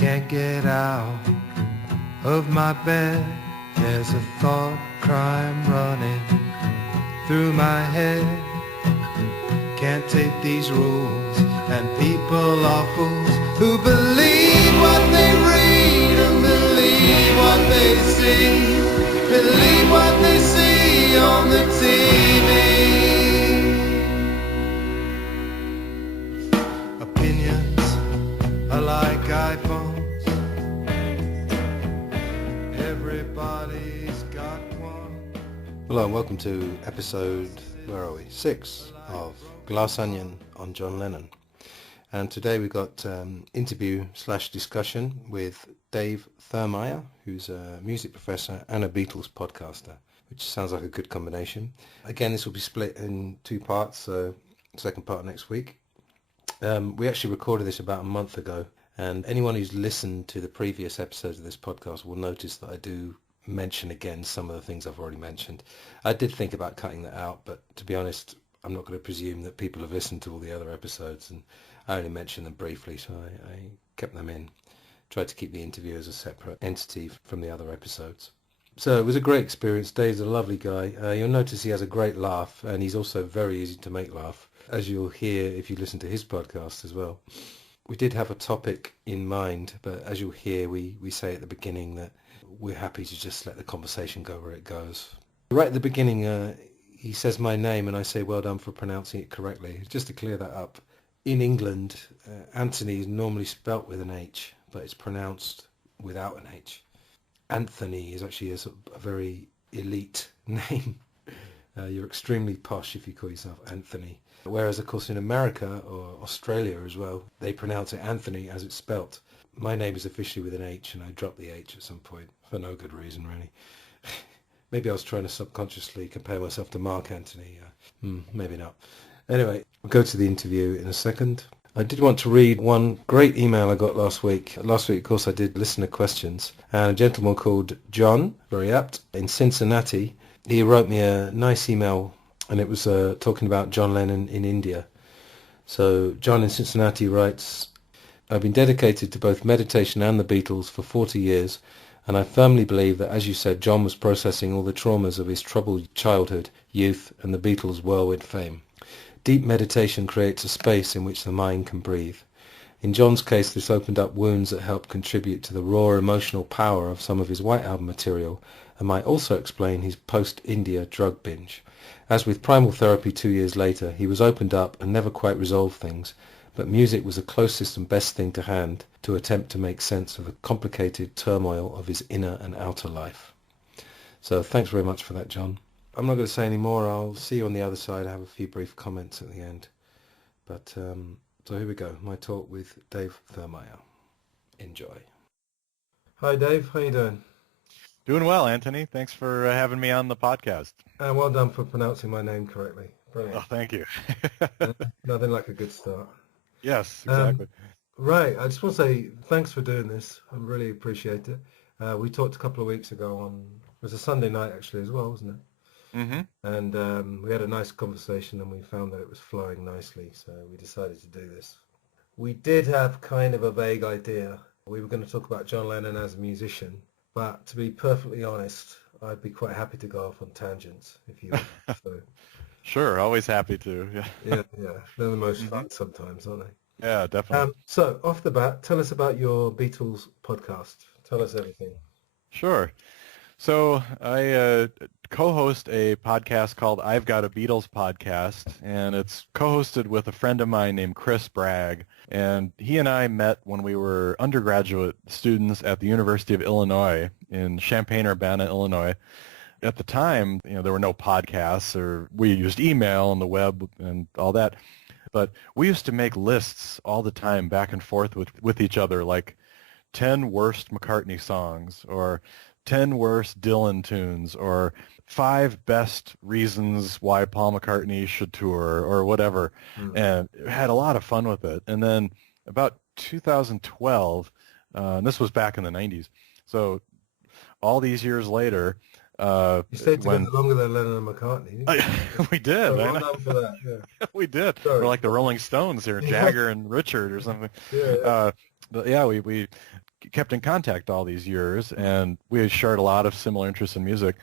Can't get out of my bed. There's a thought crime running through my head. Can't take these rules, and people are fools who believe what they read and believe what they see. Believe what they see on the TV. Opinions are like iPhones. Everybody's got one. Hello and welcome to episode, 6 of Glass Onion on John Lennon. And today we've got interview/discussion with Dave Thurmaier, who's a music professor and a Beatles podcaster, which sounds like a good combination. Again, this will be split in two parts, so second part next week. We actually recorded this about a month ago, and anyone who's listened to the previous episodes of this podcast will notice that I do mention again some of the things I've already mentioned. I did think about cutting that out, but to be honest, I'm not going to presume that people have listened to all the other episodes, and I only mentioned them briefly, so I kept them in. Tried to keep the interview as a separate entity from the other episodes. So it was a great experience. Dave's a lovely guy. You'll notice he has a great laugh, and he's also very easy to make laugh, as you'll hear if you listen to his podcast as well. We did have a topic in mind, but as you'll hear, we say at the beginning that we're happy to just let the conversation go where it goes. Right at the beginning, he says my name, and I say well done for pronouncing it correctly. Just to clear that up, in England, Anthony is normally spelt with an H, but it's pronounced without an H. Anthony is actually a very elite name. You're extremely posh if you call yourself Anthony. Whereas, of course, in America or Australia as well, they pronounce it Anthony as it's spelt. My name is officially with an H, and I dropped the H at some point for no good reason, really. Maybe I was trying to subconsciously compare myself to Mark Antony. Maybe not. Anyway, we'll go to the interview in a second. I did want to read one great email I got last week. Last week, of course, I did listener questions. And a gentleman called John, very apt, in Cincinnati, he wrote me a nice email, and it was talking about John Lennon in India. So John in Cincinnati writes, I've been dedicated to both meditation and the Beatles for 40 years, and I firmly believe that, as you said, John was processing all the traumas of his troubled childhood, youth, and the Beatles' whirlwind fame. Deep meditation creates a space in which the mind can breathe. In John's case, this opened up wounds that helped contribute to the raw emotional power of some of his White Album material, and might also explain his post-India drug binge. As with Primal Therapy 2 years later, he was opened up and never quite resolved things, but music was the closest and best thing to hand to attempt to make sense of the complicated turmoil of his inner and outer life. So thanks very much for that, John. I'm not going to say any more. I'll see you on the other side. I have a few brief comments at the end. But so here we go. My talk with Dave Thurmaier. Enjoy. Hi, Dave. How you doing? Doing well, Anthony. Thanks for having me on the podcast. And well done for pronouncing my name correctly. Brilliant. Oh, thank you. Nothing like a good start. Yes, exactly. Right. I just want to say thanks for doing this. I really appreciate it. We talked a couple of weeks ago it was a Sunday night actually as well, wasn't it? Mm-hmm. And we had a nice conversation, and we found that it was flowing nicely, so we decided to do this. We did have kind of a vague idea. We were going to talk about John Lennon as a musician, but to be perfectly honest, I'd be quite happy to go off on tangents if you would. So. Sure, always happy to. Yeah. They're the most fun sometimes, aren't they? Yeah, definitely. So, off the bat, tell us about your Beatles podcast. Tell us everything. Sure. So I co-host a podcast called I've Got a Beatles Podcast, and it's co-hosted with a friend of mine named Chris Bragg. And he and I met when we were undergraduate students at the University of Illinois in Champaign-Urbana, Illinois. At the time, there were no podcasts, or we used email and the web and all that. But we used to make lists all the time back and forth with each other, like 10 worst McCartney songs, or 10 worst Dylan tunes, or 5 best reasons why Paul McCartney should tour, or whatever. And had a lot of fun with it. And then about 2012, and this was back in the 90s, so all these years later, you stayed together longer than Lennon and McCartney. We did. So well done for that. Yeah. We did. Sorry. We're like the Rolling Stones here, Jagger and Richard or something. Yeah. But yeah, we kept in contact all these years, and we had shared a lot of similar interests in music.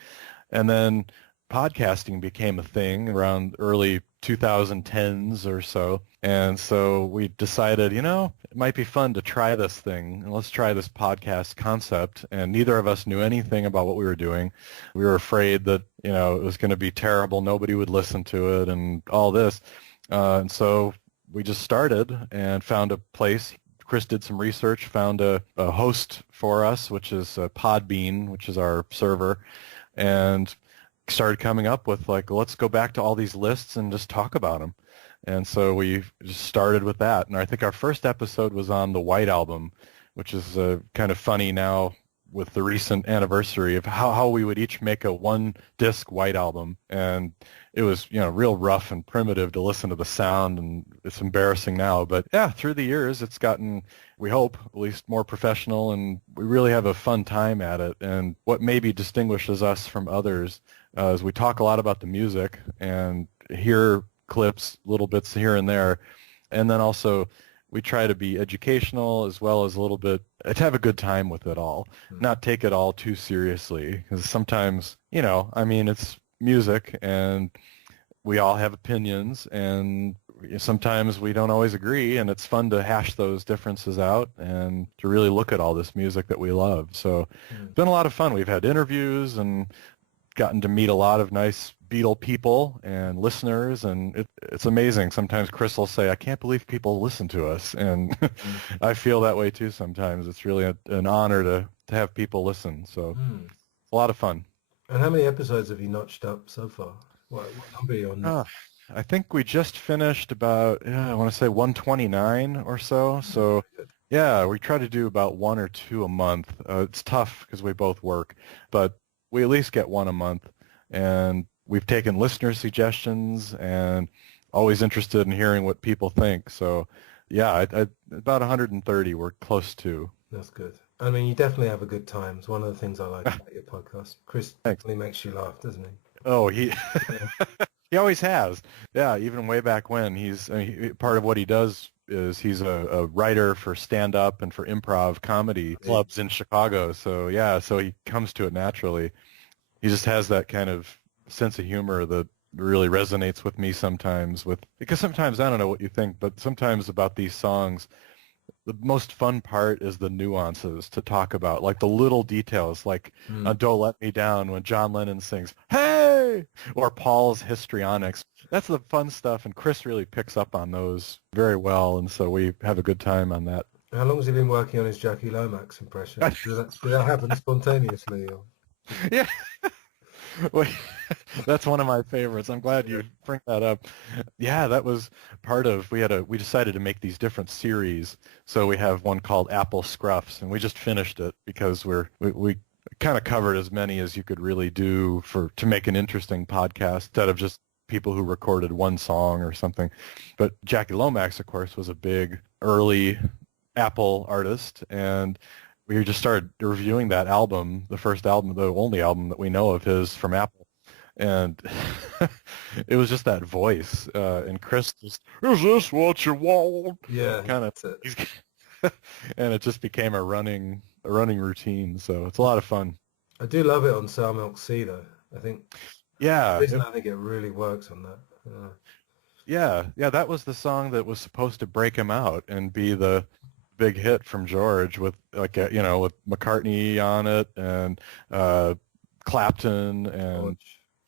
And then podcasting became a thing around early 2010s or so. And so we decided, it might be fun to try this thing, and let's try this podcast concept. And neither of us knew anything about what we were doing. We were afraid that, it was going to be terrible. Nobody would listen to it and all this. And so we just started and found a place. Chris did some research, found a host for us, which is Podbean, which is our server, and started coming up with let's go back to all these lists and just talk about them. And so we just started with that. And I think our first episode was on the White Album, which is kind of funny now with the recent anniversary of how we would each make a one-disc White Album. And it was, real rough and primitive to listen to the sound, and it's embarrassing now. But yeah, through the years, it's gotten, we hope, at least more professional, and we really have a fun time at it. And what maybe distinguishes us from others is we talk a lot about the music and hear clips, little bits here and there. And then also we try to be educational as well as a little bit, to have a good time with it all, not take it all too seriously. Because sometimes, it's music and we all have opinions, and sometimes we don't always agree, and it's fun to hash those differences out and to really look at all this music that we love. So it's been a lot of fun. We've had interviews and gotten to meet a lot of nice Beatle people and listeners, and it's amazing. Sometimes Chris will say, I can't believe people listen to us, and I feel that way too sometimes. It's really an honor to have people listen, so it's a lot of fun. And how many episodes have you notched up so far? What number are you on now? I think we just finished about, I want to say 129 or so. So yeah, we try to do about 1 or 2 a month. It's tough because we both work, but we at least get 1 a month. And we've taken listener suggestions and always interested in hearing what people think. So yeah, about 130 we're close to. That's good. I mean, you definitely have a good time. It's one of the things I like about your podcast. Chris definitely makes you laugh, doesn't he? Oh, he he always has. Yeah, even way back when. Part of what he does is he's a writer for stand-up and for improv comedy clubs in Chicago. So yeah, so he comes to it naturally. He just has that kind of sense of humor that really resonates with me sometimes. Because sometimes, I don't know what you think, but sometimes about these songs, the most fun part is the nuances to talk about, like the little details, like Don't Let Me Down when John Lennon sings, hey, or Paul's histrionics. That's the fun stuff, and Chris really picks up on those very well, and so we have a good time on that. How long has he been working on his Jackie Lomax impression? Did that happen spontaneously? Or? Yeah. Well, that's one of my favorites. I'm glad you bring that up. Yeah, that was part of, we decided to make these different series. So we have one called Apple Scruffs, and we just finished it because we kind of covered as many as you could really do to make an interesting podcast instead of just people who recorded one song or something. But Jackie Lomax, of course, was a big early Apple artist, and we just started reviewing that album, the first album, the only album that we know of his from Apple. And it was just that voice. And Chris just, is this what you want? Yeah. Kind of. And it just became a running routine. So it's a lot of fun. I do love it on Sour Milk Sea, though. I think. Yeah. I think it really works on that. Yeah. That was the song that was supposed to break him out and be the big hit from George with with McCartney on it and Clapton and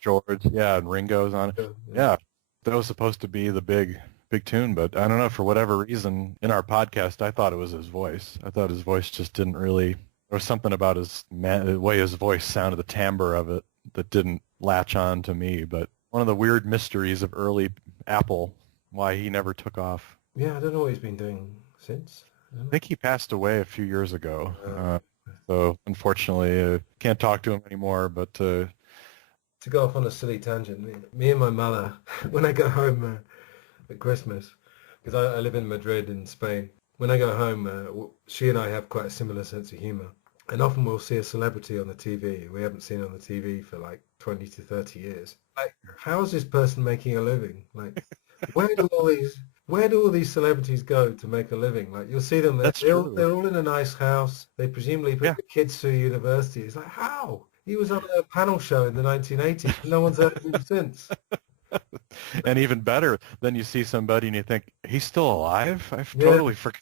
George, and Ringo's on it. Yeah, that was supposed to be the big tune, but I don't know, for whatever reason in our podcast I thought it was his voice. I thought his voice just didn't really, there was something about the way his voice sounded, the timbre of it, that didn't latch on to me. But one of the weird mysteries of early Apple, why he never took off. Yeah, I don't know what he's been doing since. I think he passed away a few years ago. So unfortunately, can't talk to him anymore. But to go off on a silly tangent, me and my mother, when I go home at Christmas, because I live in Madrid in Spain, when I go home, she and I have quite a similar sense of humour. And often we'll see a celebrity on the TV we haven't seen on the TV for like 20 to 30 years. Like, how is this person making a living? Like, where do all Where do all these celebrities go to make a living? Like, you'll see them, That's true. they're all in a nice house. They presumably put Yeah. the kids through university. It's like, how? He was on a panel show in the 1980s. No one's heard of him since. And even better, then you see somebody and you think, he's still alive? I've Yeah. totally forgot.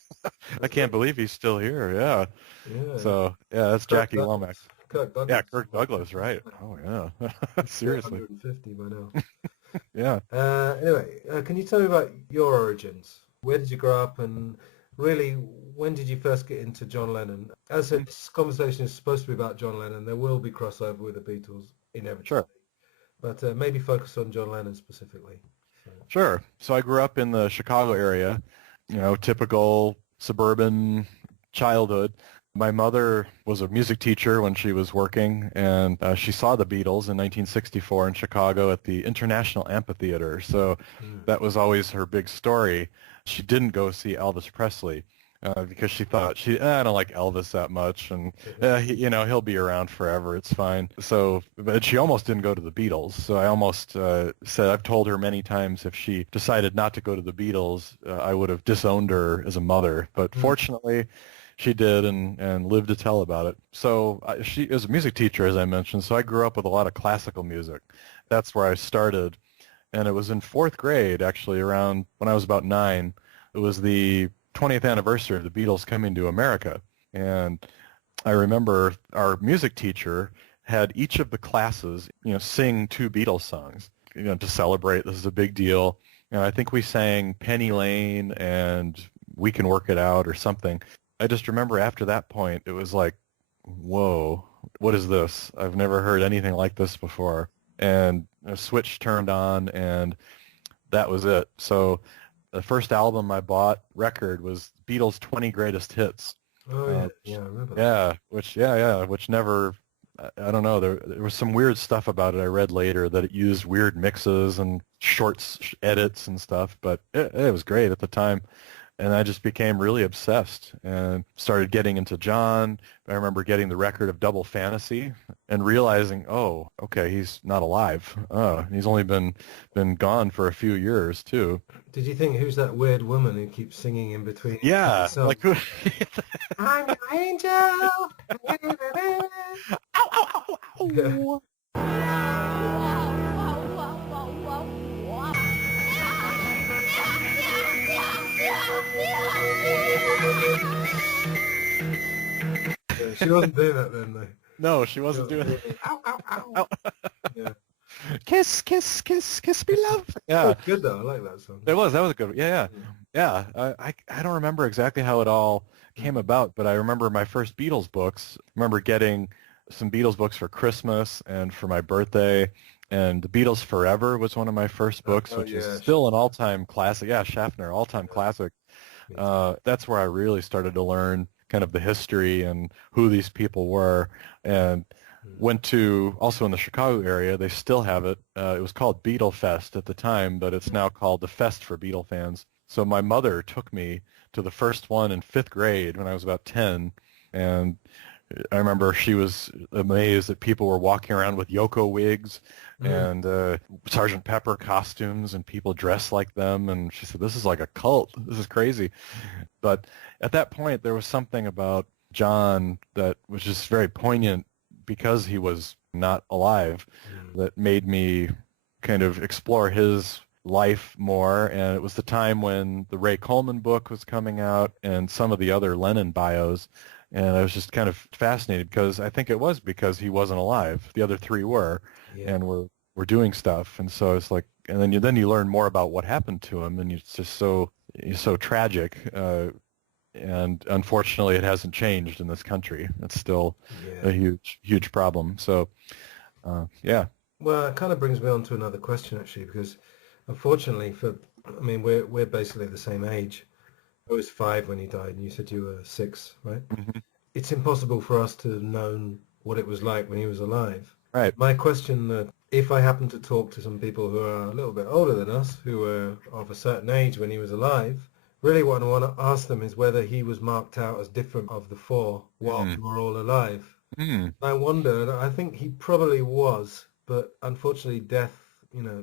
I can't believe he's still here. Yeah. Yeah. So, yeah, that's Kirk Jackie Douglas. Lomax. Kirk Douglas. Yeah, Kirk Douglas, right. Oh, yeah. Seriously. 150 by now. Yeah. Anyway, can you tell me about your origins? Where did you grow up, and really, when did you first get into John Lennon? As I said, this conversation is supposed to be about John Lennon. There will be crossover with the Beatles inevitably. Sure. But maybe focus on John Lennon specifically. So. Sure. So I grew up in the Chicago area, typical suburban childhood. My mother was a music teacher when she was working, and she saw the Beatles in 1964 in Chicago at the International Amphitheater. So that was always her big story. She didn't go see Elvis Presley because she thought, I don't like Elvis that much, and he'll be around forever. It's fine. So, but she almost didn't go to the Beatles. So I almost said, I've told her many times if she decided not to go to the Beatles, I would have disowned her as a mother. But fortunately, she did, and lived to tell about it. So she is a music teacher, as I mentioned, so I grew up with a lot of classical music. That's where I started. And it was in fourth grade, actually, around when I was about 9. It was the 20th anniversary of the Beatles coming to America. And I remember our music teacher had each of the classes, sing 2 Beatles songs, to celebrate. This is a big deal. And I think we sang Penny Lane and We Can Work It Out or something. I just remember after that point, it was like, whoa, what is this? I've never heard anything like this before. And a switch turned on, and that was it. So the first album I bought, record, was Beatles' 20 Greatest Hits. Oh, yeah, I remember that. Which never, I don't know, there was some weird stuff about it I read later, that it used weird mixes and short edits and stuff, but it was great at the time. And I just became really obsessed and started getting into John. I remember getting the record of Double Fantasy and realizing, oh, okay, he's not alive. Oh, he's only been gone for a few years, too. Did you think, who's that weird woman who keeps singing in between? Yeah, like who? I'm your angel. Ow, ow, ow, ow. She wasn't doing that then, though. No, she wasn't doing it. Ow, ow, ow. Yeah. Kiss, kiss, kiss, kiss me, love. Yeah. Oh, good though. I like that song. That was a good one. Yeah. I don't remember exactly how it all came about, but I remember my first Beatles books. I remember getting some Beatles books for Christmas and for my birthday. And The Beatles Forever was one of my first books, which is still an all-time classic. Yeah, Schaffner, all-time classic. That's where I really started to learn kind of the history and who these people were, and went to, also in the Chicago area, they still have it. It was called Beatle Fest at the time, but it's now called the Fest for Beatle fans. So my mother took me to the first one in 5th grade when I was about 10, and I remember she was amazed that people were walking around with Yoko wigs and Sgt. Pepper costumes and people dressed like them. And she said, this is like a cult. This is crazy. But at that point, there was something about John that was just very poignant because he was not alive that made me kind of explore his life more. And it was the time when the Ray Coleman book was coming out and some of the other Lennon bios. And I was just kind of fascinated because I think it was because he wasn't alive. The other 3 were, and were doing stuff. And so it's like, and then you learn more about what happened to him, and it's just so tragic. And unfortunately, it hasn't changed in this country. It's still a huge problem. So, yeah. Well, it kind of brings me on to another question actually, because unfortunately, we're basically the same age. I was 5 when he died, and you said you were 6, right? Mm-hmm. It's impossible for us to have known what it was like when he was alive. Right. My question, if I happen to talk to some people who are a little bit older than us, who were of a certain age when he was alive, really what I want to ask them is whether he was marked out as different of the 4 while we were all alive. I wonder, and I think he probably was, but unfortunately death,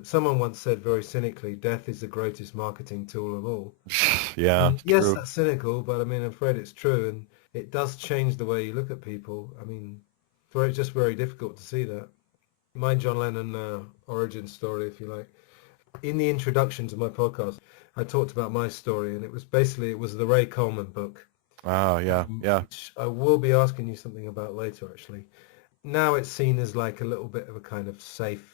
Someone once said very cynically, death is the greatest marketing tool of all. Yeah, Yes, true. that's cynical, but I mean, I'm afraid it's true, and it does change the way you look at people. I mean, it's just very difficult to see that. My John Lennon origin story, if you like. In the introduction to my podcast, I talked about my story, and it was the Ray Coleman book, Oh, yeah, yeah. which I will be asking you something about later, actually. Now it's seen as like a little bit of a kind of safe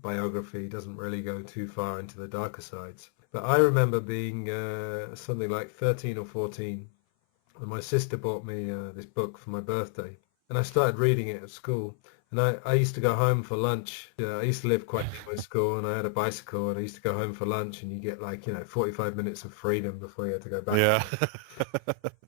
biography. It doesn't really go too far into the darker sides. But I remember being something like 13 or 14, and my sister bought me this book for my birthday, and I started reading it at school. And I used to go home for lunch. I used to live quite near my school, and I had a bicycle, and I used to go home for lunch, and you get 45 minutes of freedom before you had to go back. Yeah.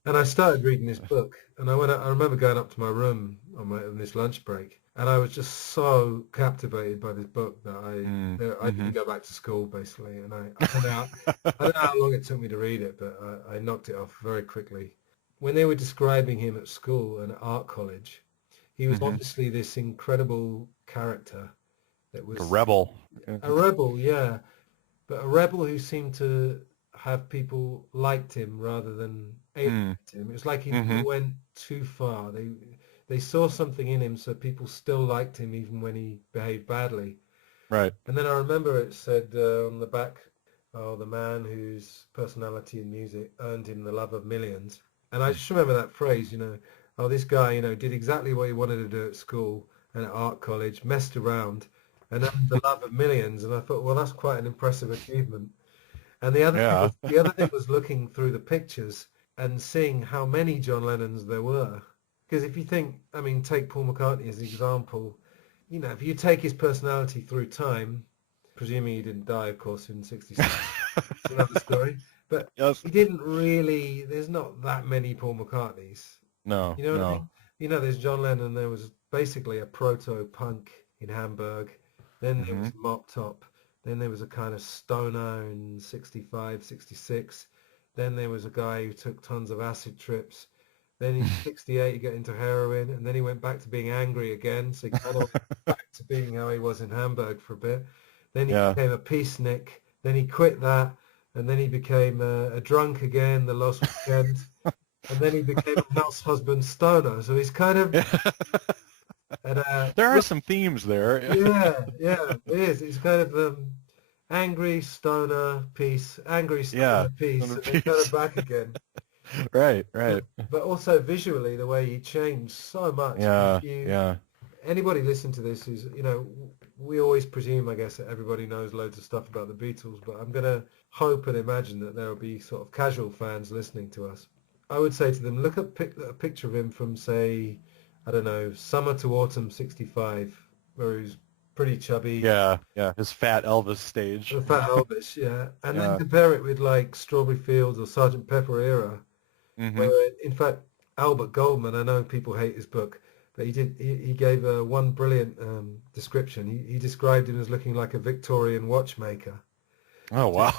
And I started reading this book, and I remember going up to my room on this lunch break, and I was just so captivated by this book that I didn't go back to school, basically. And I don't know how long it took me to read it, but I knocked it off very quickly. When they were describing him at school and at art college, he was obviously this incredible character that was A rebel. a rebel, yeah, but a rebel who seemed to have people liked him rather than alienated him. It was like he went too far. They saw something in him, so people still liked him even when he behaved badly. Right. And then I remember it said on the back, "Oh, the man whose personality and music earned him the love of millions." And I just remember that phrase, oh, this guy, did exactly what he wanted to do at school and at art college, messed around, and earned the love of millions. And I thought, well, that's quite an impressive achievement. And the other thing was looking through the pictures and seeing how many John Lennons there were. Because if you think, I mean, take Paul McCartney as an example, if you take his personality through time, presuming he didn't die, of course, in 66, it's another story. But he didn't really, there's not that many Paul McCartneys. No, You know what I no. mean? There's John Lennon, there was basically a proto-punk in Hamburg. Then there was Mop Top. Then there was a kind of stoner in 65, 66. Then there was a guy who took tons of acid trips. Then in 68 he got into heroin, and then he went back to being angry again. So he kind of went back to being how he was in Hamburg for a bit. Then he became a peacenik. Then he quit that, and then he became a drunk again, the last weekend. And then he became a house husband stoner. So he's kind of... And, There are some themes there. yeah, it is. It's kind of angry, stoner, peace, angry, stoner, peace, and then kind of back again. Right. But also visually, the way he changed so much. Yeah. Anybody listen to this is, we always presume, I guess, that everybody knows loads of stuff about the Beatles, but I'm going to hope and imagine that there will be sort of casual fans listening to us. I would say to them, look at a picture of him from, say, I don't know, summer to autumn 65, where he was pretty chubby. Yeah. His Fat Elvis stage. The Fat Elvis, yeah. And then compare it with like Strawberry Fields or Sergeant Pepper era, where in fact Albert Goldman, I know people hate his book, but he gave one brilliant description. He described him as looking like a Victorian watchmaker. Oh, wow.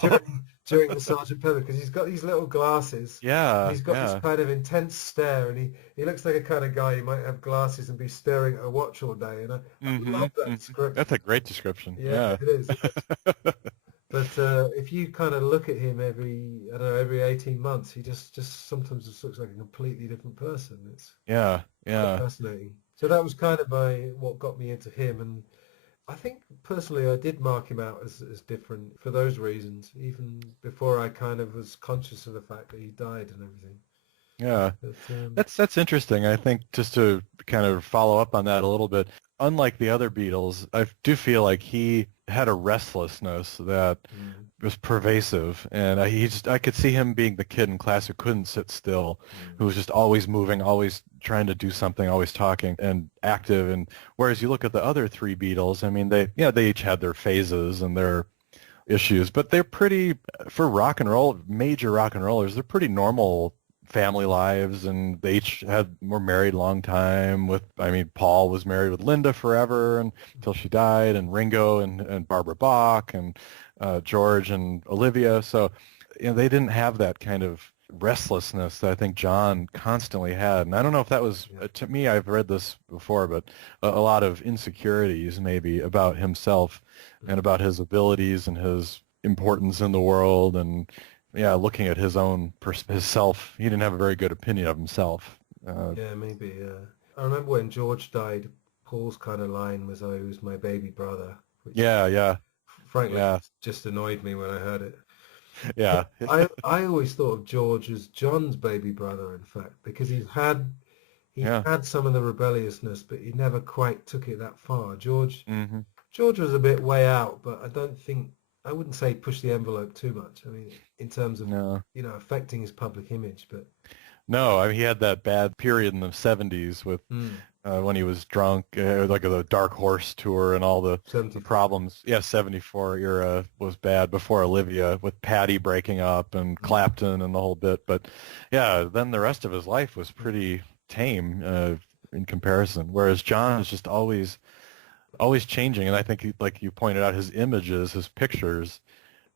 During the Sergeant Pepper, because he's got these little glasses. Yeah. He's got this kind of intense stare, and he looks like a kind of guy who might have glasses and be staring at a watch all day. And I love that description. That's a great description. Yeah. It is. But if you kind of look at him every 18 months, he just sometimes just looks like a completely different person. It's quite fascinating. So that was kind of what got me into him, and I think personally I did mark him out as different for those reasons, even before I kind of was conscious of the fact that he died and everything. Yeah, but, that's interesting. I think just to kind of follow up on that a little bit, unlike the other Beatles, I do feel like he had a restlessness that was pervasive, and I could see him being the kid in class who couldn't sit still, who was just always moving, always trying to do something, always talking and active. And whereas you look at the other three Beatles, I mean, they each had their phases and their issues, but they're pretty, for rock and roll, major rock and rollers, they're pretty normal family lives, and they each were married a long time Paul was married with Linda forever until she died, and Ringo and Barbara Bach, and George and Olivia. So they didn't have that kind of restlessness that I think John constantly had. And I don't know if that was, to me, I've read this before, but a lot of insecurities maybe about himself and about his abilities and his importance in the world, and yeah, looking at his own his self. He didn't have a very good opinion of himself. Yeah, maybe. I remember when George died, Paul's kind of line was, "Oh, he was my baby brother," which Yeah, frankly just annoyed me when I heard it. yeah. I always thought of George as John's baby brother, in fact, because he had some of the rebelliousness, but he never quite took it that far. George was a bit way out, but I wouldn't say push the envelope too much. I mean, in terms of affecting his public image, but no, I mean, he had that bad period in the 70s with when he was drunk, like the Dark Horse tour and all the problems. Yeah, 74 era was bad before Olivia, with Patty breaking up and Clapton and the whole bit. But yeah, then the rest of his life was pretty tame in comparison, whereas John is just always changing. And I think, like you pointed out, his images, his pictures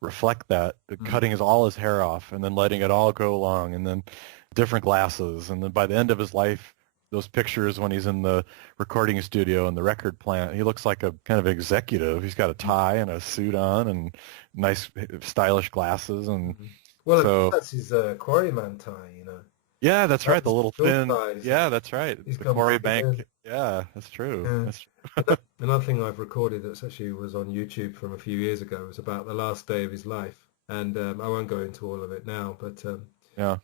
reflect that, cutting all his hair off and then letting it all go long, and then different glasses, and then by the end of his life, those pictures when he's in the recording studio and the record plant, he looks like a kind of executive. He's got a tie and a suit on and nice stylish glasses, and so that's his quarryman tie, Yeah, that's right. The little thin. Ties. Yeah, that's right. The quarry bank. Yeah, that's true. Yeah. That's true. Another thing I've recorded that's actually was on YouTube from a few years ago was about the last day of his life, and I won't go into all of it now, but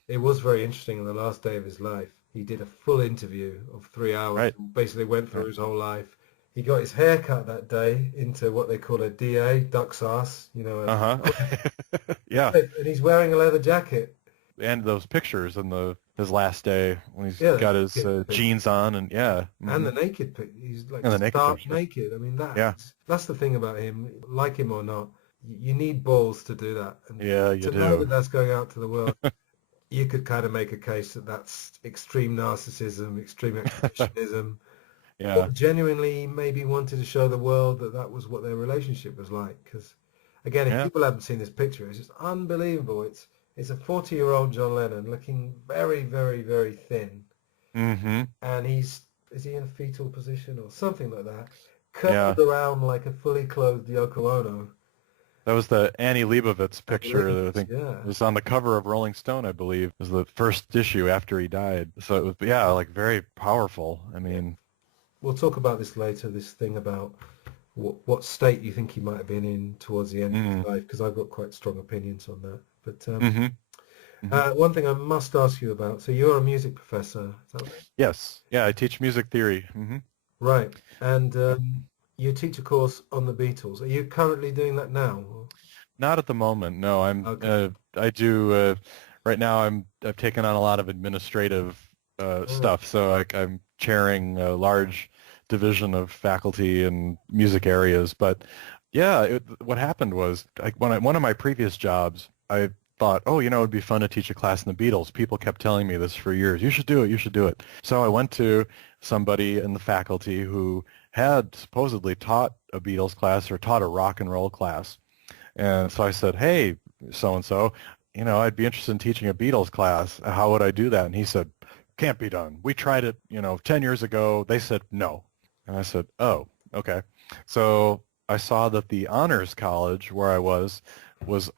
it was very interesting. On the last day of his life, he did a full interview of 3 hours. Right. And basically went through his whole life. He got his hair cut that day into what they call a DA, duck's ass, Yeah. And he's wearing a leather jacket. And those pictures in his last day when he's got his jeans on and and the naked picture. He's like stark naked. I mean, that's the thing about him. Like him or not, you need balls to do that. And you to do. know that that's going out to the world. You could kind of make a case that that's extreme narcissism, extreme exhibitionism. Or genuinely maybe wanted to show the world that was what their relationship was like. Because, again, if people haven't seen this picture, it's just unbelievable. It's a 40-year-old John Lennon looking very, very, very thin. Mm-hmm. And is he in a fetal position or something like that? Curled around like a fully clothed Yoko Ono. That was the Annie Leibovitz picture that I think was on the cover of Rolling Stone, I believe. It was the first issue after he died. So it was, like very powerful. I mean, we'll talk about this later, this thing about what state you think he might have been in towards the end of his life, because I've got quite strong opinions on that. But one thing I must ask you about, so you're a music professor, is that right? Yes. Yeah, I teach music theory. Mm-hmm. Right. And you teach a course on the Beatles. Are you currently doing that now? Not at the moment. No, I do. Right now, I've taken on a lot of administrative stuff. So I'm chairing a large division of faculty in music areas. But what happened was, one of my previous jobs, I thought, it would be fun to teach a class in the Beatles. People kept telling me this for years. You should do it. You should do it. So I went to somebody in the faculty who had supposedly taught a Beatles class or taught a rock and roll class. And so I said, hey, so-and-so, I'd be interested in teaching a Beatles class. How would I do that? And he said, can't be done. We tried it, 10 years ago. They said no. And I said, oh, okay. So I saw that the honors college where I was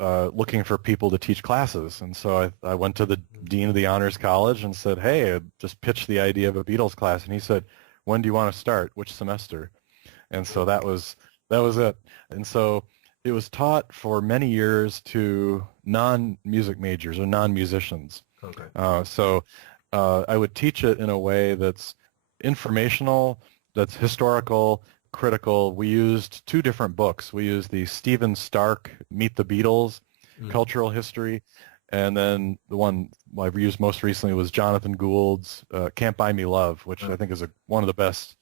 looking for people to teach classes. And so I went to the dean of the honors college and said, hey, I just pitched the idea of a Beatles class. And he said, when do you want to start? Which semester? And so that was it. And so it was taught for many years to non-music majors or non-musicians. Okay. So I would teach it in a way that's informational, that's historical, critical. We used 2 different books. We used the Stephen Stark Meet the Beatles, Cultural History, and then the one I've used most recently was Jonathan Gould's Can't Buy Me Love, which I think is one of the best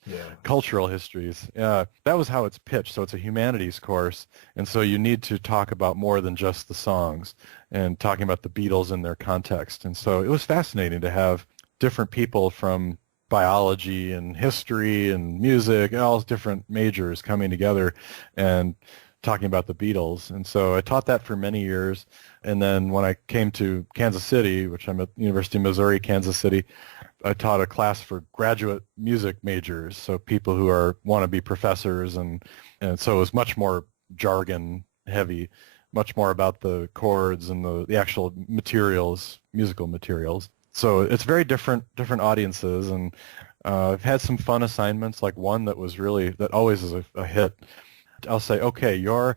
cultural histories. Yeah, that was how it's pitched. So it's a humanities course, and so you need to talk about more than just the songs and talking about the Beatles in their context. And so it was fascinating to have different people from biology and history and music and all different majors coming together and talking about the Beatles. And so I taught that for many years. And then when I came to Kansas City, which I'm at University of Missouri, Kansas City, I taught a class for graduate music majors, so people who want to be professors, and so it was much more jargon heavy, much more about the chords and the actual materials, musical materials. So it's very different audiences, and I've had some fun assignments, like one that always is a hit. I'll say, okay, you're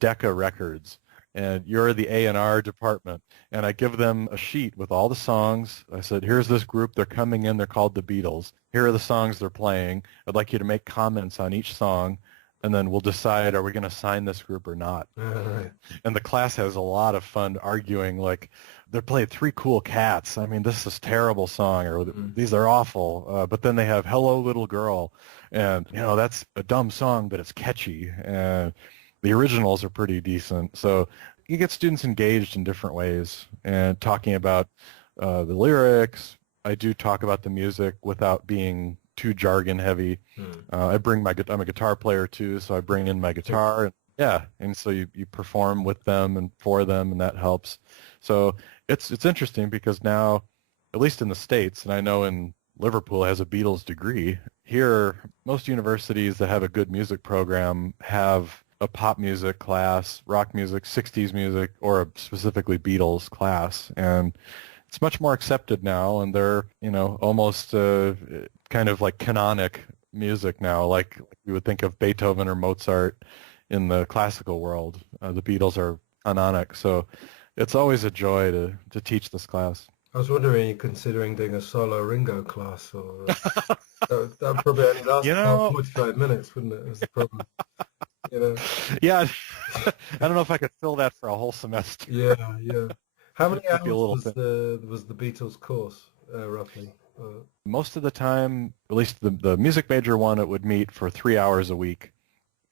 Decca Records, and you're the A&R department, and I give them a sheet with all the songs. I said, here's this group, they're coming in, they're called the Beatles. Here are the songs they're playing. I'd like you to make comments on each song, and then we'll decide, are we going to sign this group or not? Right. And the class has a lot of fun arguing, like, they're playing Three Cool Cats. I mean, this is a terrible song, or these are awful. But then they have Hello Little Girl, and, that's a dumb song, but it's catchy. And the originals are pretty decent. So you get students engaged in different ways and talking about the lyrics. I do talk about the music without being too jargon heavy. I'm a guitar player too, so I bring in my guitar. And so you perform with them and for them, and that helps. So it's interesting because now, at least in the States, and I know in Liverpool has a Beatles degree. Here, most universities that have a good music program have a pop music class, rock music, 60s music, or a specifically Beatles class. And it's much more accepted now, and they're, almost kind of like canonic music now, like you would think of Beethoven or Mozart in the classical world. The Beatles are canonic, so it's always a joy to teach this class. I was wondering, are you considering doing a solo Ringo class, or that would probably only last about 45 minutes, wouldn't it? That's the problem. Yeah, I don't know if I could fill that for a whole semester. Yeah. How many hours was the Beatles course, roughly? Most of the time, at least the music major one, it would meet for 3 hours a week.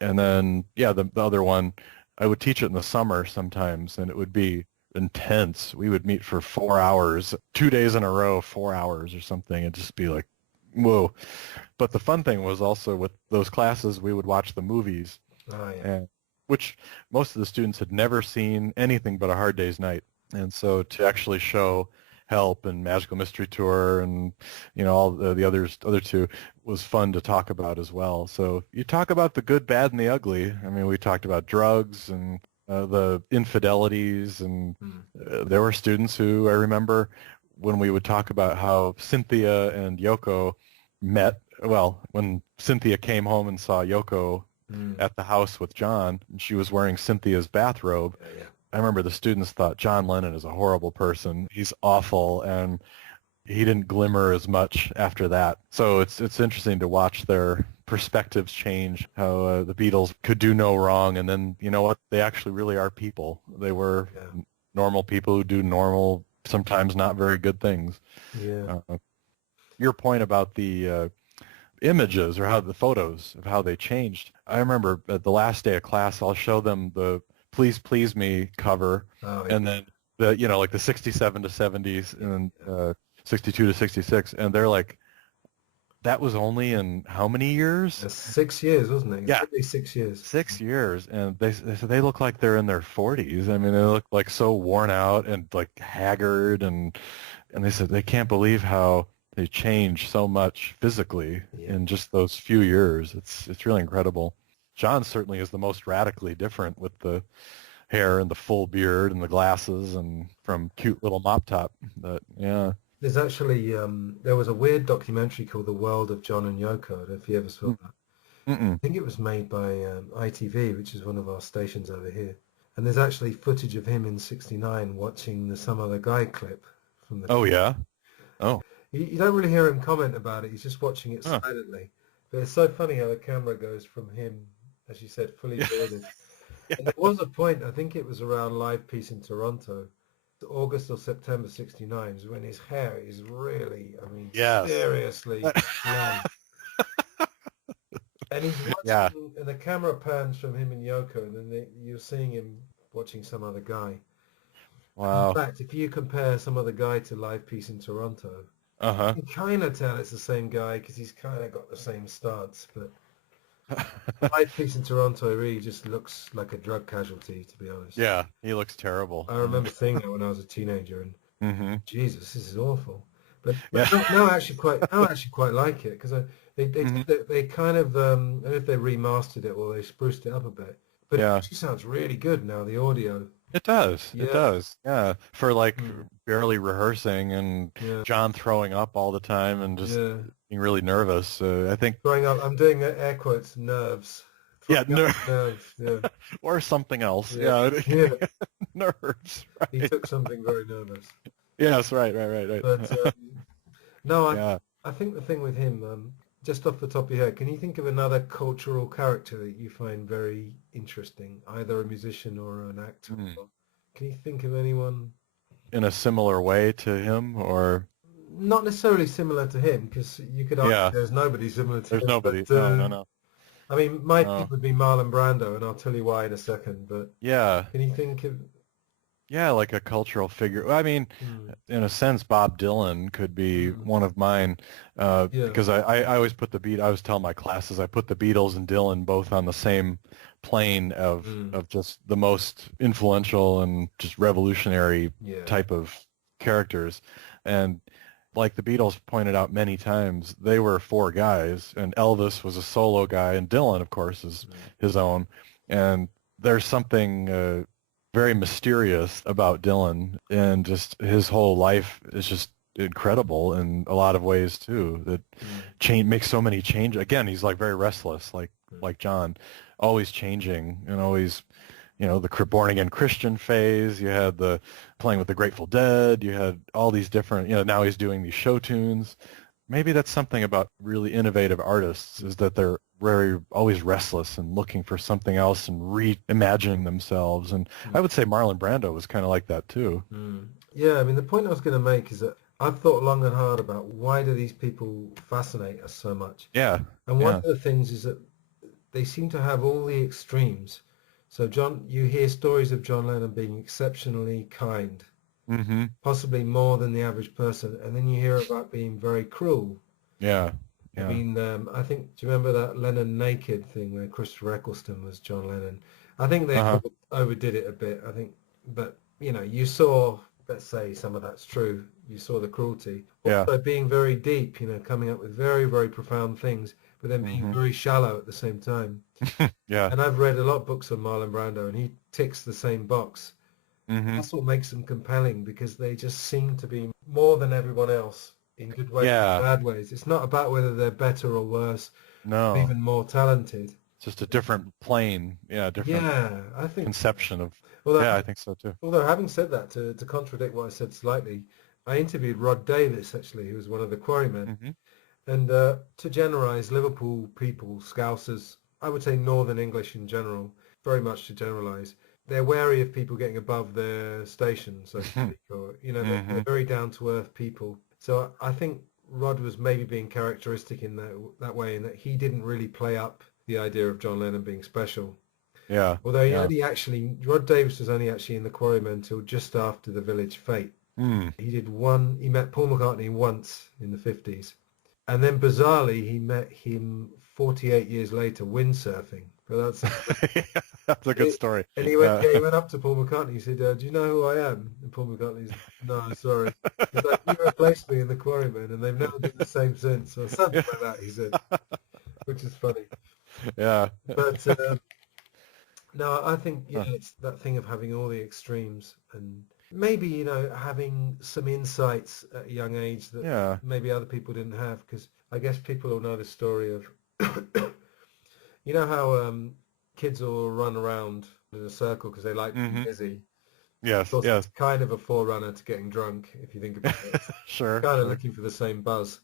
And then, the other one, I would teach it in the summer sometimes, and it would be intense. We would meet for 4 hours, 2 days in a row, 4 hours or something, and just be like, whoa. But the fun thing was also with those classes, we would watch the movies. Oh, yeah. Which most of the students had never seen anything but A Hard Day's Night. And so to actually show Help and Magical Mystery Tour and, all the other two was fun to talk about as well. So you talk about the good, bad, and the ugly. I mean, we talked about drugs and the infidelities, and there were students who I remember when we would talk about how Cynthia and Yoko met. Well, when Cynthia came home and saw Yoko at the house with John, and she was wearing Cynthia's bathrobe. Yeah. I remember the students thought John Lennon is a horrible person. He's awful, and he didn't glimmer as much after that. So it's interesting to watch their perspectives change, how the Beatles could do no wrong, and then, you know what, they actually really are people. They were normal people who do normal, sometimes not very good things. Yeah. Your point about the images, or how the photos of how they changed. I remember at the last day of class, I'll show them the Please Please Me cover, and then like the 67 to 70s and 62 to 66, and they're like, that was only in how many years? 6 years, wasn't it? Yeah. 6 years. 6 years, and they said they look like they're in their 40s. I mean, they look like so worn out and like haggard, and they said they can't believe how they changed so much physically in just those few years. It's really incredible. John certainly is the most radically different, with the hair and the full beard and the glasses, and from cute little mop top. But yeah. There's actually there was a weird documentary called The World of John and Yoko. I don't know if you ever saw that. I think it was made by ITV, which is one of our stations over here. And there's actually footage of him in '69 watching the Some Other Guy clip from the. Oh yeah. Oh. You don't really hear him comment about it. He's just watching it silently. But it's so funny how the camera goes from him, as you said, fully bearded. And there was a point, I think it was around Live Peace in Toronto, August or September '69, when his hair is really, seriously long. And he's watching, and the camera pans from him and Yoko, and then you're seeing him watching Some Other Guy. Wow. In fact, if you compare Some Other Guy to Live Peace in Toronto, you can kind of tell it's the same guy, because he's kind of got the same starts, but The life piece in Toronto really just looks like a drug casualty, to be honest. Yeah, he looks terrible. I remember seeing that when I was a teenager, and Jesus, this is awful. But Yeah. now I actually quite like it because they kind of I don't know if they remastered it or they spruced it up a bit, but it Yeah. actually sounds really good now. The audio. It does. It Yeah. does. Yeah. For like barely rehearsing and Yeah. John throwing up all the time and just Yeah. being really nervous. I think. Growing up, I'm doing air quotes, nerves. Yeah. Nerves. Yeah. Or something else. Yeah. Yeah. Yeah. Nerves. Right. He took something very nervous. Yes. Right. But no, Yeah. I think the thing with him, just off the top of your head, can you think of another cultural character that you find very interesting, either a musician or an actor? Can you think of anyone? In a similar way to him, or Not necessarily similar to him, because you could argue Yeah. there's nobody similar to there's him. nobody. But, No. I mean, my No. pick would be Marlon Brando, and I'll tell you why in a second. But Yeah. can you think of? Yeah, like a cultural figure. I mean, in a sense, Bob Dylan could be one of mine, because I always put I was telling my classes, I put the Beatles and Dylan both on the same plane of just the most influential and just revolutionary type of characters. And like the Beatles pointed out many times, they were four guys, and Elvis was a solo guy, and Dylan, of course, is his own. And there's something very mysterious about Dylan, and just his whole life is just incredible in a lot of ways too. That makes so many changes. Again, he's like very restless, like John, always changing and always, the born again Christian phase. You had the playing with the Grateful Dead. You had all these different. Now he's doing these show tunes. Maybe that's something about really innovative artists, is that they're very always restless and looking for something else and reimagining themselves. And I would say Marlon Brando was kind of like that too. Yeah, I mean, the point I was going to make is that I've thought long and hard about why do these people fascinate us so much. Yeah. And one of the things is that they seem to have all the extremes. So you hear stories of John Lennon being exceptionally kind. Possibly more than the average person, and then you hear about being very cruel. Yeah. I mean, I think, do you remember that Lennon naked thing where Christopher Eccleston was John Lennon? I think they overdid it a bit, I think, but, you saw, let's say some of that's true, you saw the cruelty. Also being very deep, coming up with very, very profound things, but then being very shallow at the same time. Yeah. And I've read a lot of books on Marlon Brando, and he ticks the same box. That's what makes them compelling, because they just seem to be more than everyone else in good ways and bad ways. It's not about whether they're better or worse, or even more talented. It's just a different plane, different I think conception of. I think so too. Although having said that, to contradict what I said slightly, I interviewed Rod Davis, actually, who was one of the Quarrymen, and to generalise, Liverpool people, Scousers, I would say Northern English in general, very much to generalise, they're wary of people getting above their station, so to speak, or, they're very down-to-earth people. So I think Rod was maybe being characteristic in that way, in that he didn't really play up the idea of John Lennon being special. Yeah. Although Rod Davis was only actually in the Quarrymen until just after the Village Fete. He met Paul McCartney once in the 50s. And then bizarrely, he met him 48 years later windsurfing. But that's a good story. And he went up to Paul McCartney. He said, "Do you know who I am?" And Paul McCartney said, "No, sorry." He's like, "You replaced me in the Quarrymen, and they've never been the same since," or something like that. He said, which is funny. Yeah. But no, I think it's that thing of having all the extremes, and maybe having some insights at a young age that maybe other people didn't have, because I guess people will know the story of. You know how kids will run around in a circle because they like to be busy? Yes, It's kind of a forerunner to getting drunk, if you think about it. Sure. Kind of looking for the same buzz.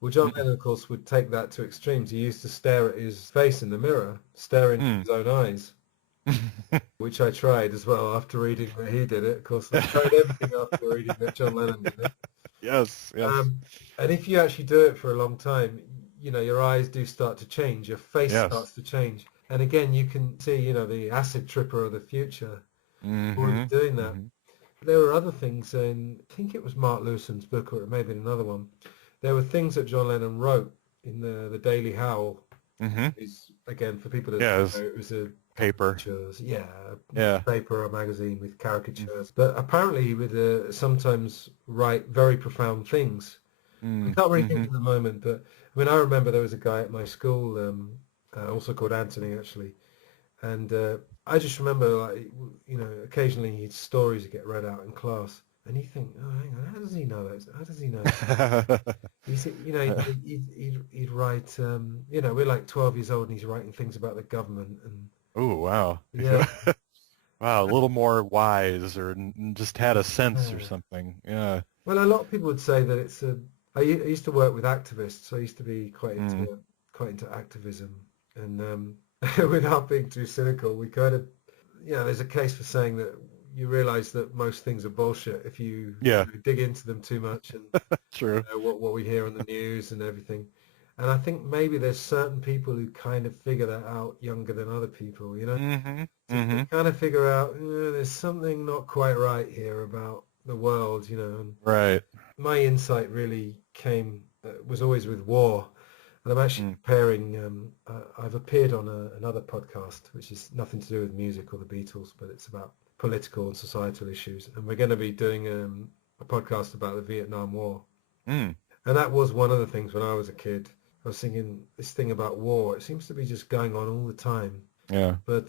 Well, John Lennon, of course, would take that to extremes. He used to stare at his face in the mirror, stare into his own eyes, which I tried as well after reading that he did it. Of course, I tried everything after reading that John Lennon did it. Yes. And if you actually do it for a long time, your eyes do start to change, your face starts to change. And again, you can see, the acid tripper of the future already doing that. There were other things in, I think it was Mark Lewison's book, or it may have been another one. There were things that John Lennon wrote in the Daily Howl Mm-hmm. It's, again, for people that Yeah, don't know, it was a paper. caricatures, yeah, Yeah. paper or magazine with caricatures. But apparently he would sometimes write very profound things. I can't really think Mm-hmm. at the moment, but I mean, I remember there was a guy at my school, also called Anthony, actually, and I just remember, like, occasionally his stories would get read out in class, and you think, oh, hang on, how does he know that? How does he know that? You see, he'd write, we're like 12 years old, and he's writing things about the government, and Oh, wow. yeah, Wow, a little more wise or just had a sense or yeah. something. Yeah. Well, a lot of people would say that it's a. I used to work with activists. So I used to be Mm. quite into activism, and without being too cynical, we kind of, there's a case for saying that you realise that most things are bullshit if you, Yeah, dig into them too much, and true. what we hear on the news and everything. And I think maybe there's certain people who kind of figure that out younger than other people. Mm-hmm. So they Mm-hmm. kind of figure out there's something not quite right here about the world, and Right. my insight really was always with war. And I'm actually Mm. preparing, I've appeared on another podcast, which is nothing to do with music or the Beatles, but it's about political and societal issues. And we're going to be doing a podcast about the Vietnam War. Mm. And that was one of the things when I was a kid. I was thinking, this thing about war, it seems to be just going on all the time. Yeah. But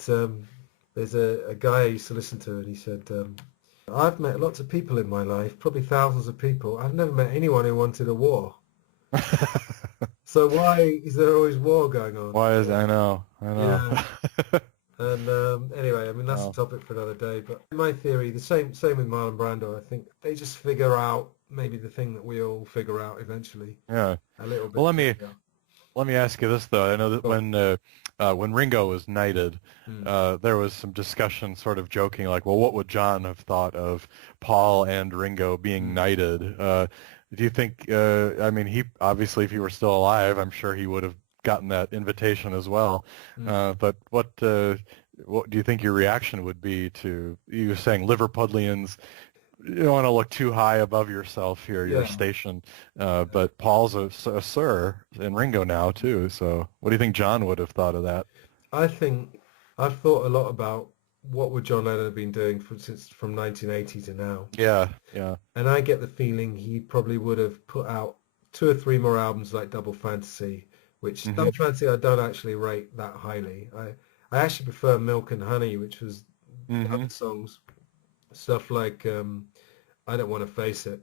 there's a guy I used to listen to, and he said, I've met lots of people in my life, probably thousands of people. I've never met anyone who wanted a war. So why is there always war going on? Why is I know. Yeah. And anyway, I mean, that's a Wow. topic for another day. But my theory, the same with Marlon Brando. I think they just figure out maybe the thing that we all figure out eventually Yeah. a little bit. Well, Yeah. let me ask you this though. I know that Cool. when Ringo was knighted, Hmm. there was some discussion, sort of joking, like, well, what would John have thought of Paul and Ringo being knighted? Do you think? I mean, he obviously, if he were still alive, I'm sure he would have gotten that invitation as well. But what do you think your reaction would be to you saying Liverpudlians? You don't want to look too high above yourself here, your Yeah. station. But Paul's a sir, and Ringo now too. So what do you think John would have thought of that? I think I've thought a lot about what would John Lennon have been doing since from 1980 to now. Yeah, yeah. And I get the feeling he probably would have put out 2 or 3 more albums like Double Fantasy, which Double Fantasy I don't actually rate that highly. I actually prefer Milk and Honey, which was the other songs. Stuff like I Don't Want to Face It.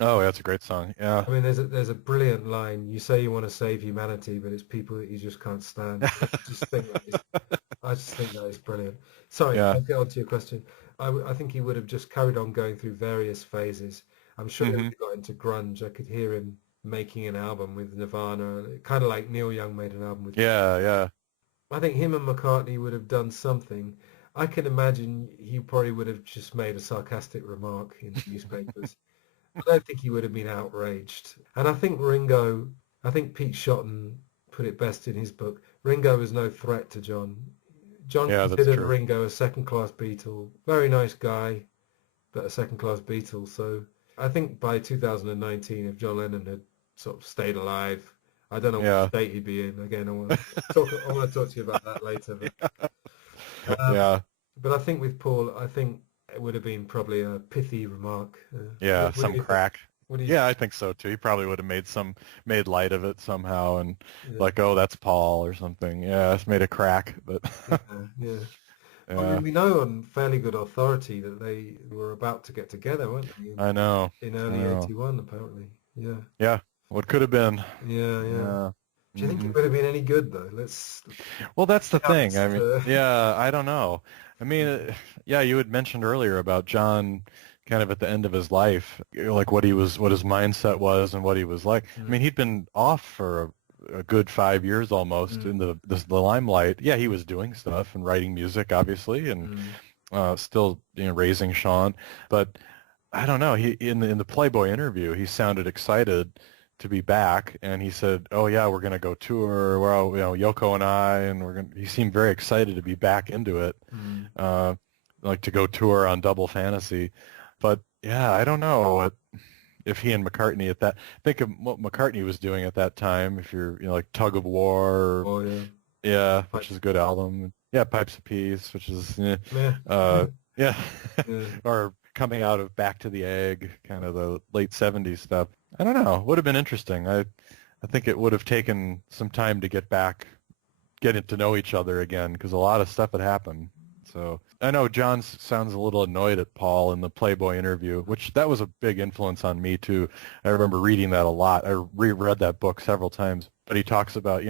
Oh, that's a great song. Yeah. I mean, there's a brilliant line. You say you want to save humanity, but it's people that you just can't stand. I just think that is brilliant. Sorry, Yeah. I'll get on to your question. I think he would have just carried on going through various phases. I'm sure when he got into grunge, I could hear him making an album with Nirvana, kind of like Neil Young made an album with. Yeah, yeah. I think him and McCartney would have done something. I can imagine he probably would have just made a sarcastic remark in the newspapers. I don't think he would have been outraged. And I think Pete Shotton put it best in his book. Ringo was no threat to John. John Yeah, that's considered true. Ringo a second-class Beatle. Very nice guy, but a second-class Beatle. So I think by 2019, if John Lennon had sort of stayed alive, I don't know Yeah. what state he'd be in. Again, I want to talk to you about that later. But, Yeah. but I think with Paul, I think it would have been probably a pithy remark. Yeah, What do some you think? crack. What do you Yeah, I think so too. He probably would have made light of it somehow, and Yeah. like, oh, that's Paul or something. Yeah, it's made a crack, but Yeah. I yeah, mean, we know on fairly good authority that they were about to get together, weren't they? I know. In I early know. 81, apparently. Yeah. Yeah, what could have been. Yeah, yeah. Yeah. Do you think Mhm. it would have been any good, though? Well, that's the Yeah, thing. I mean, it's, yeah, I don't know. I mean, yeah, you had mentioned earlier about John kind of at the end of his life, like what his mindset was and what he was like. I mean, he'd been off for a good 5 years almost in the limelight. Yeah, he was doing stuff and writing music, obviously, and still, raising Sean. But I don't know. He in the Playboy interview, he sounded excited to be back, and he said, "Oh yeah, we're gonna go tour. Well, Yoko and I, and we're gonna." He seemed very excited to be back into it, like to go tour on Double Fantasy. But yeah, I don't know. if he and McCartney at that, think of what McCartney was doing at that time. If you're, like Tug of War, Oh yeah. yeah, which is a good album. Yeah, Pipes of Peace, which is, Yeah. yeah, Yeah. or coming out of Back to the Egg, kind of the late '70s stuff. I don't know. Would have been interesting. I think it would have taken some time to getting to know each other again, because a lot of stuff had happened. So I know John sounds a little annoyed at Paul in the Playboy interview, which that was a big influence on me too. I remember reading that a lot. I reread that book several times. But he talks about,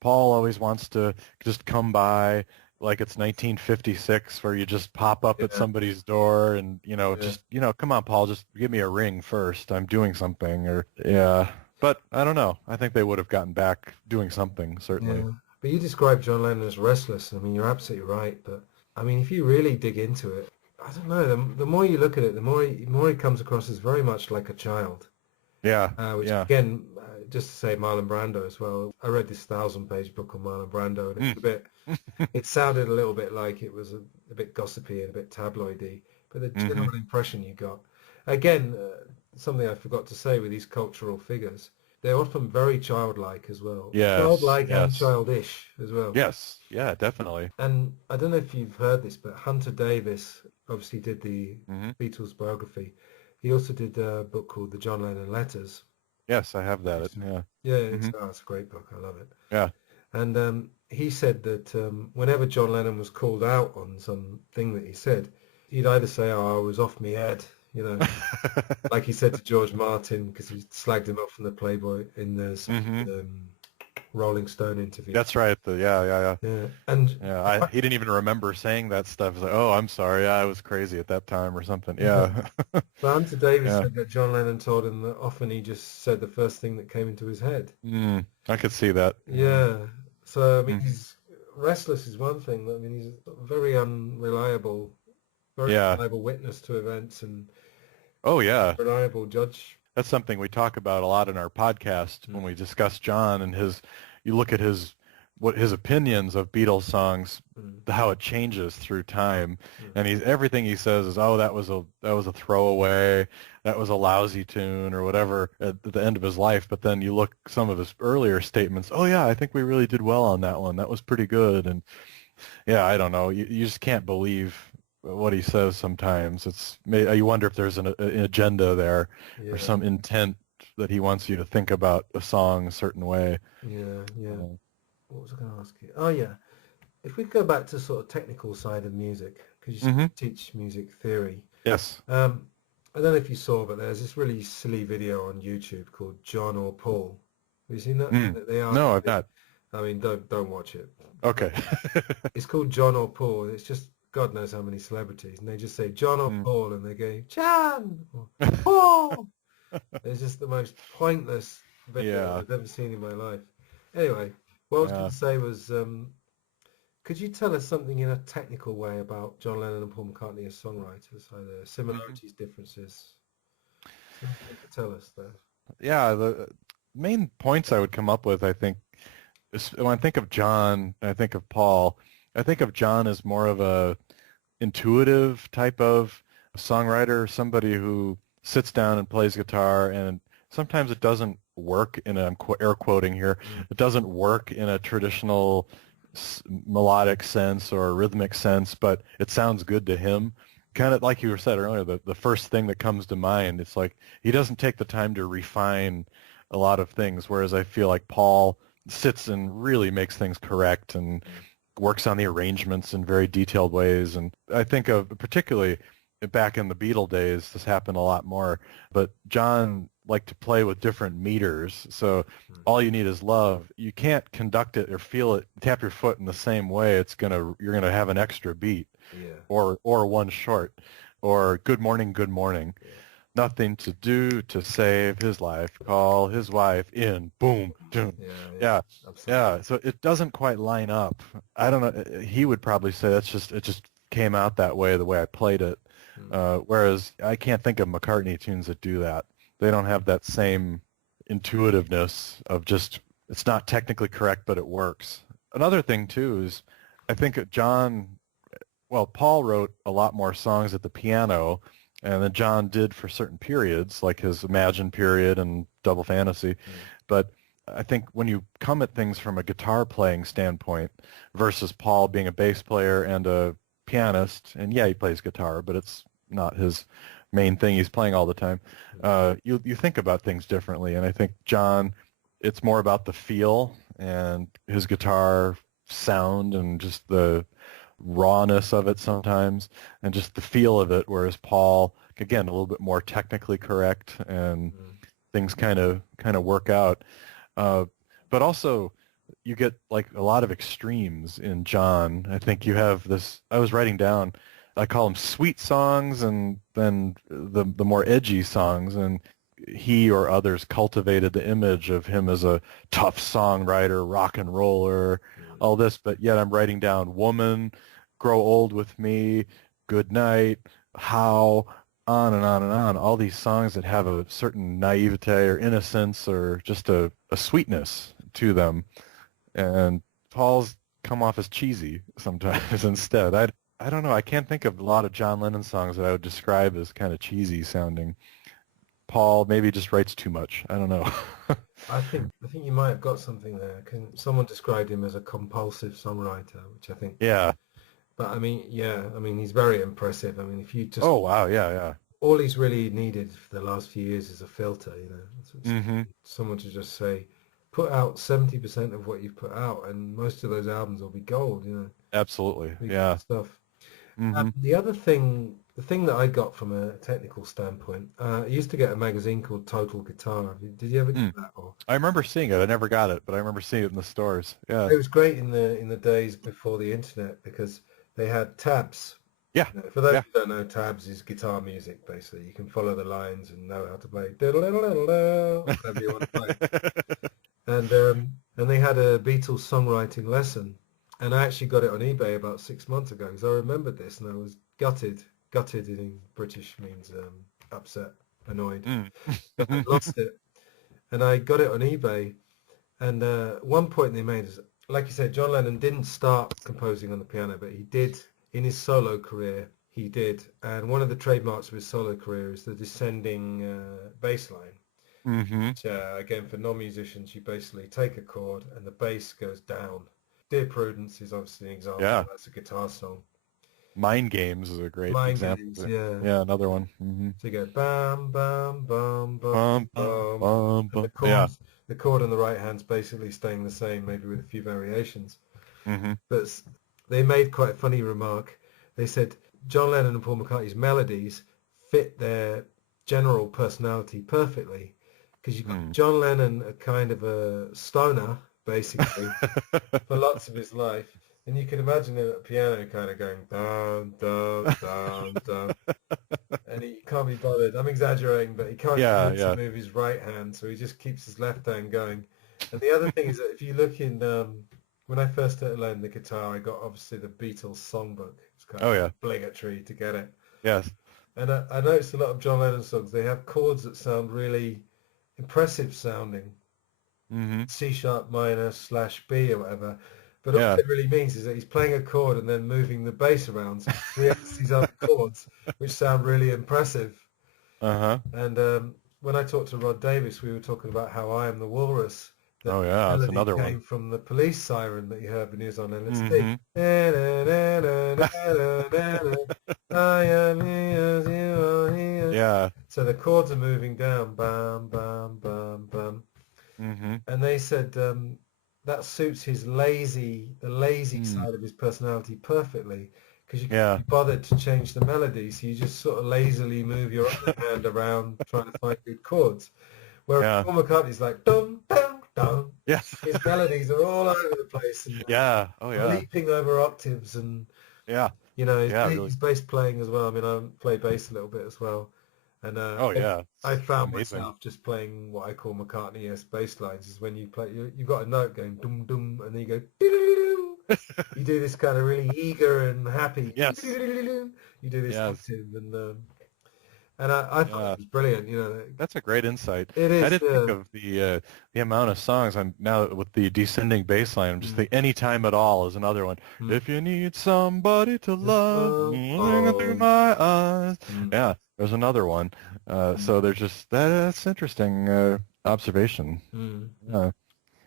Paul always wants to just come by like it's 1956 where you just pop up at somebody's door and, just, come on, Paul, just give me a ring first. I'm doing something or, yeah. But I don't know. I think they would have gotten back doing something, certainly. Yeah. But you described John Lennon as restless. I mean, you're absolutely right. But I mean, if you really dig into it, I don't know. The more you look at it, the more he comes across as very much like a child. Yeah. Which again, just to say Marlon Brando as well. I read this 1,000-page book on Marlon Brando, and it's a bit. It sounded a little bit like it was a bit gossipy and a bit tabloidy, but the general impression you got. Again, something I forgot to say with these cultural figures, they're often very childlike as well. Yes, Childlike and childish as well. Yes, yeah, definitely. And I don't know if you've heard this, but Hunter Davis obviously did the Beatles biography. He also did a book called The John Lennon Letters. Yes, I have that. Yeah. Yeah, it's a great book. I love it. Yeah. And he said that whenever John Lennon was called out on something that he said, he'd either say, "Oh, I was off my head," like he said to George Martin, because he slagged him off from the Playboy in the Rolling Stone interview. That's right. Yeah. And he didn't even remember saying that stuff. He's like, "Oh, I'm sorry. I was crazy at that time," or something. Yeah. But Hunter Davis said that John Lennon told him that often he just said the first thing that came into his head. I could see that. Yeah. So I mean, he's restless is one thing. I mean, he's a very unreliable, reliable witness to events and reliable judge. That's something we talk about a lot in our podcast when we discuss John and you look at his opinions of Beatles songs, how it changes through time, and everything he says is, "Oh, that was a throwaway, that was a lousy tune," or whatever at the end of his life. But then you look some of his earlier statements, "Oh yeah, I think we really did well on that one. That was pretty good." And yeah, I don't know, you just can't believe what he says sometimes. You wonder if there's an agenda there or some intent that he wants you to think about a song a certain way. Yeah. What was I going to ask you? Oh, yeah. If we go back to sort of technical side of music, because you teach music theory. Yes. I don't know if you saw, but there's this really silly video on YouTube called John or Paul. Have you seen that? No, I've not. I mean, don't watch it. Okay. It's called John or Paul. It's just God knows how many celebrities, and they just say John or Paul, and they go John or Paul. It's just the most pointless video I've ever seen in my life. Anyway, what I was going to say was, could you tell us something in a technical way about John Lennon and Paul McCartney as songwriters, either similarities, differences? Something you could tell us there. Yeah, the main points I would come up with, I think, when I think of John and I think of Paul, I think of John as more of a intuitive type of songwriter, somebody who sits down and plays guitar, and sometimes it doesn't work I'm air quoting here, it doesn't work in a traditional melodic sense or rhythmic sense, but it sounds good to him. Kind of like you said earlier, the first thing that comes to mind, it's like he doesn't take the time to refine a lot of things, whereas I feel like Paul sits and really makes things correct and works on the arrangements in very detailed ways. And I think of particularly back in the Beatle days, this happened a lot more, but John liked to play with different meters. So all you need is love. You can't conduct it or feel it, tap your foot in the same way. You're gonna have an extra beat, or one short, or good morning, good morning. Yeah. Nothing to do to save his life. Call his wife in. Boom. Boom. Yeah. So it doesn't quite line up. I don't know. He would probably say it just came out that way, the way I played it. Whereas I can't think of McCartney tunes that do that. They don't have that same intuitiveness of just, it's not technically correct, but it works. Another thing too is I think Paul wrote a lot more songs at the piano, and then John did for certain periods, like his Imagine period and Double Fantasy. But I think when you come at things from a guitar playing standpoint versus Paul being a bass player and a pianist, and yeah, he plays guitar, but it's not his main thing he's playing all the time. You think about things differently, and I think John, it's more about the feel and his guitar sound and just the rawness of it sometimes, and just the feel of it, whereas Paul, again, a little bit more technically correct, and things kind of work out. But also, you get like a lot of extremes in John. I think you have this, I was writing down, I call them sweet songs, and then the more edgy songs, and he or others cultivated the image of him as a tough songwriter, rock and roller, all this, but yet I'm writing down Woman, Grow Old With Me, Good Night, How, on and on and on, all these songs that have a certain naivete or innocence or just a sweetness to them. And Paul's come off as cheesy sometimes instead. I don't know. I can't think of a lot of John Lennon songs that I would describe as kind of cheesy sounding. Paul maybe just writes too much. I don't know. I think you might have got something there. Someone described him as a compulsive songwriter, which I think. Yeah. But I mean, he's very impressive. I mean, if you just. Oh wow! Yeah. All he's really needed for the last few years is a filter. Mm-hmm. Someone to just say, put out 70% of what you've put out, and most of those albums will be gold. Absolutely. Big Yeah. stuff. Mm-hmm. The other thing, the thing that I got from a technical standpoint, I used to get a magazine called Total Guitar. Did you ever get that? Or? I remember seeing it. I never got it, but I remember seeing it in the stores. Yeah. It was great in the days before the internet because they had tabs. Yeah. For those who don't know, tabs is guitar music, basically. You can follow the lines and know how to play whatever you want to play. And they had a Beatles songwriting lesson. And I actually got it on eBay about 6 months ago because I remembered this and I was gutted. Gutted in British means upset, annoyed. I lost it. And I got it on eBay. And one point they made is, like you said, John Lennon didn't start composing on the piano, but he did in his solo career. He did. And one of the trademarks of his solo career is the descending bass line. Mm-hmm. Which, again, for non-musicians, you basically take a chord and the bass goes down. Dear Prudence is obviously an example. Yeah. That's a guitar song. Mind Games is a great example. Games, yeah. Yeah, another one. Mm-hmm. So you go bam, bam, bam, bam, Bum, bam. bum, bum. The chord on the right hand's basically staying the same, maybe with a few variations. Mm-hmm. But they made quite a funny remark. They said John Lennon and Paul McCartney's melodies fit their general personality perfectly. Because you've got John Lennon, a kind of a stoner, basically, for lots of his life. And you can imagine him at the piano kind of going, dun, dun, dun, dun. And he can't be bothered. I'm exaggerating, but he can't to move his right hand, so he just keeps his left hand going. And the other thing is that if you look in, when I first started learning the guitar, I got obviously the Beatles songbook. It's kind of obligatory to get it. Yes. And I noticed a lot of John Lennon songs, they have chords that sound really impressive sounding. Mm-hmm. C sharp minor / B or whatever. But all it really means is that he's playing a chord and then moving the bass around. So he has these other chords, which sound really impressive. Uh-huh. And when I talked to Rod Davis, we were talking about How I Am the Walrus. That's another one. Came from the police siren that you heard when he was on LSD. I am as you are here. Yeah. So the chords are moving down, bam, bam, bam, bam. Mm-hmm. And they said that suits the lazy side of his personality perfectly, because you can't be bothered to change the melody, so you just sort of lazily move your other hand around trying to find good chords. Whereas Paul McCartney's like dum dum dum. Yes. His melodies are all over the place. And, leaping over octaves and his bass playing as well. I mean, I play bass a little bit as well. And I found myself just playing what I call McCartney-esque bass lines. Is when you play, you've got a note going dum dum, and then you go doo-doo-doo-doo. You do this kind of really eager and happy. Yes. You do this octave, And I thought it was brilliant. That's a great insight. It is. I didn't think of the amount of songs. I'm now with the descending bass line. I'm just thinking "Anytime at All" is another one. If you need somebody to love, looking through my eyes. Yeah, there's another one. So there's just that's interesting observation.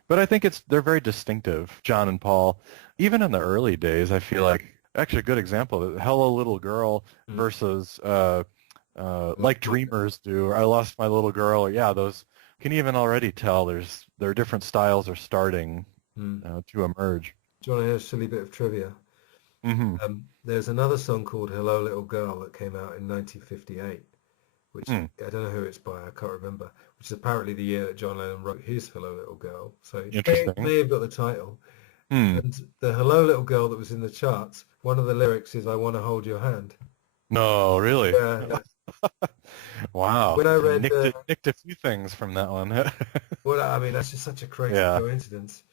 But I think they're very distinctive, John and Paul. Even in the early days, I feel like actually a good example. Hello, Little Girl versus. Like Dreamers do, or I Lost My Little Girl, or those can even already tell their different styles are starting to emerge. Do you want to hear a silly bit of trivia? There's another song called Hello Little Girl that came out in 1958, which I don't know who it's by, I can't remember, which is apparently the year that John Lennon wrote his Hello Little Girl, so it may have got the title. And the Hello Little Girl that was in the charts, one of the lyrics is I want to hold your hand. No, really? Yeah. Wow. When I read nicked a few things from that one. Well, I mean, that's just such a crazy coincidence.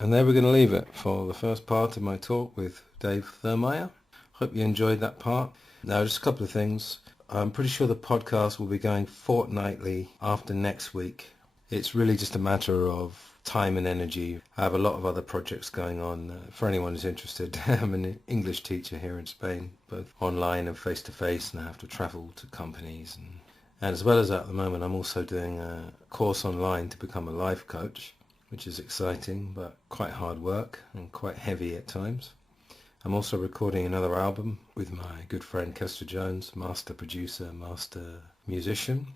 And there we're going to leave it for the first part of my talk with Dave Thurmaier. Hope you enjoyed that part. Now, just a couple of things. I'm pretty sure the podcast will be going fortnightly after next week. It's really just a matter of time and energy. I have a lot of other projects going on. For anyone who's interested, I'm an English teacher here in Spain, both online and face-to-face, and I have to travel to companies. And as well as that, at the moment, I'm also doing a course online to become a life coach, which is exciting, but quite hard work and quite heavy at times. I'm also recording another album with my good friend Kester Jones, master producer, master musician,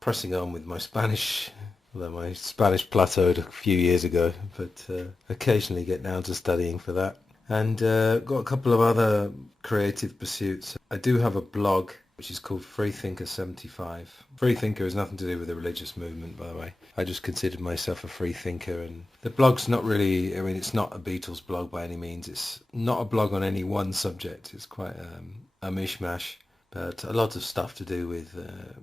pressing on with my Spanish. Although my Spanish plateaued a few years ago, but occasionally get down to studying for that. And got a couple of other creative pursuits. I do have a blog, which is called Freethinker75. Freethinker has nothing to do with the religious movement, by the way. I just considered myself a free thinker, and the blog's not really, it's not a Beatles blog by any means. It's not a blog on any one subject. It's quite a mishmash, but a lot of stuff to do with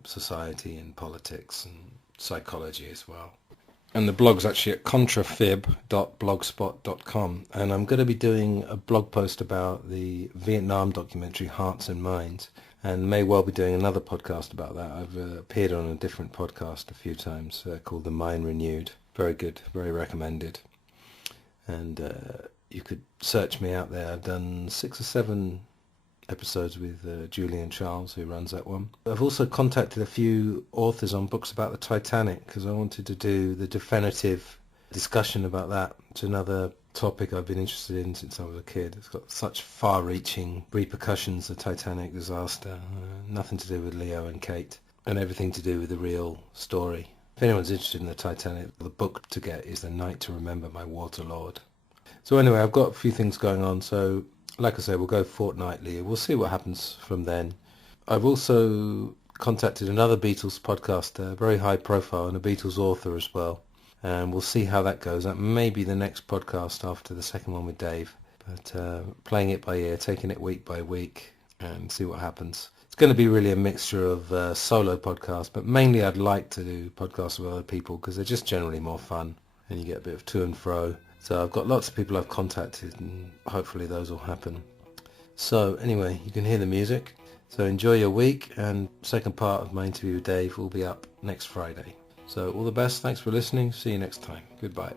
society and politics and psychology as well. And the blog's actually at contrafib.blogspot.com, and I'm going to be doing a blog post about the Vietnam documentary Hearts and Minds, and may well be doing another podcast about that. I've appeared on a different podcast a few times called The Mind Renewed. Very good, very recommended. And you could search me out there. I've done 6 or 7 episodes with Julian Charles, who runs that one. I've also contacted a few authors on books about the Titanic because I wanted to do the definitive discussion about that. It's another topic I've been interested in since I was a kid. It's got such far-reaching repercussions, the Titanic disaster. Nothing to do with Leo and Kate, and everything to do with the real story. If anyone's interested in the Titanic, the book to get is The Night to Remember by Walter Lord. So anyway, I've got a few things going on, so like I say, we'll go fortnightly. We'll see what happens from then. I've also contacted another Beatles podcaster, very high profile, and a Beatles author as well. And we'll see how that goes. That may be the next podcast after the second one with Dave. But playing it by ear, taking it week by week, and see what happens. It's going to be really a mixture of solo podcasts, but mainly I'd like to do podcasts with other people because they're just generally more fun, and you get a bit of to and fro. So I've got lots of people I've contacted, and hopefully those will happen. So anyway, you can hear the music. So enjoy your week, and second part of my interview with Dave will be up next Friday. So all the best. Thanks for listening. See you next time. Goodbye.